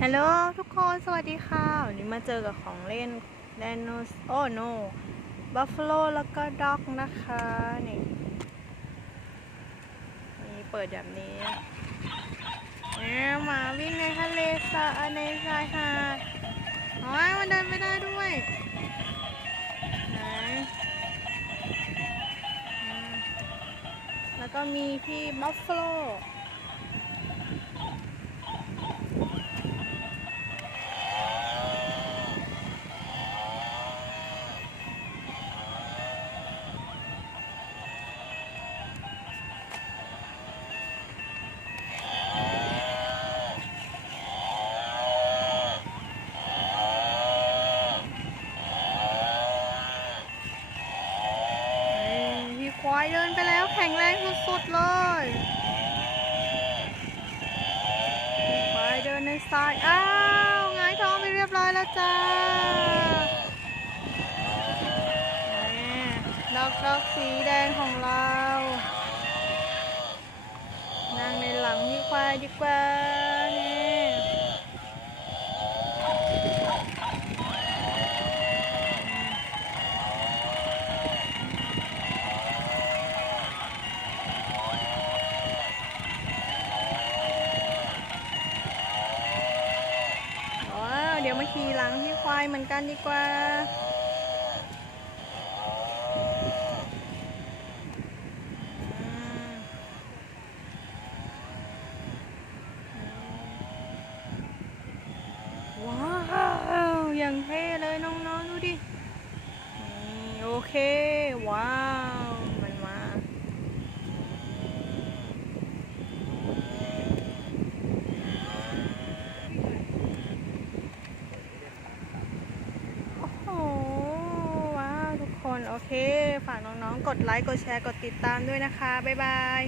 ฮัลโหลทุกคนสวัสดีค่ะ วันนี้มาเจอกับของเล่นไดโนโอ้โนบัฟฟ l o แล้วก็ด็อกนะคะนี่นี่เปิดแบบนี้เนี่ยหมาวิ่งในทะเลสาในชายหาดโอ้ยมันเดินไม่ได้ด้วยไหนแล้วก็มีพี่บัฟฟ l o เควายเดินไปแล้วแข็งแรงสุดๆเลยควายเดินในทราย อ้าวงายท้องไปเรียบร้อยแล้วจ้าดอกดอกสีแดงของเรา นั่งในหลังพี่ควายดีกว่า เดี๋ยวมาขี่หลังพี่ควายเหมือนกันดีกว่า ว้าวอย่างเท่เลยน้องๆดูดินี่โอเค ว้าว มันมา โอ้โห ว้าว ทุกคน โอเค ฝากน้องๆ กดไลค์ กดแชร์ กดติดตามด้วยนะคะ บ๊ายบาย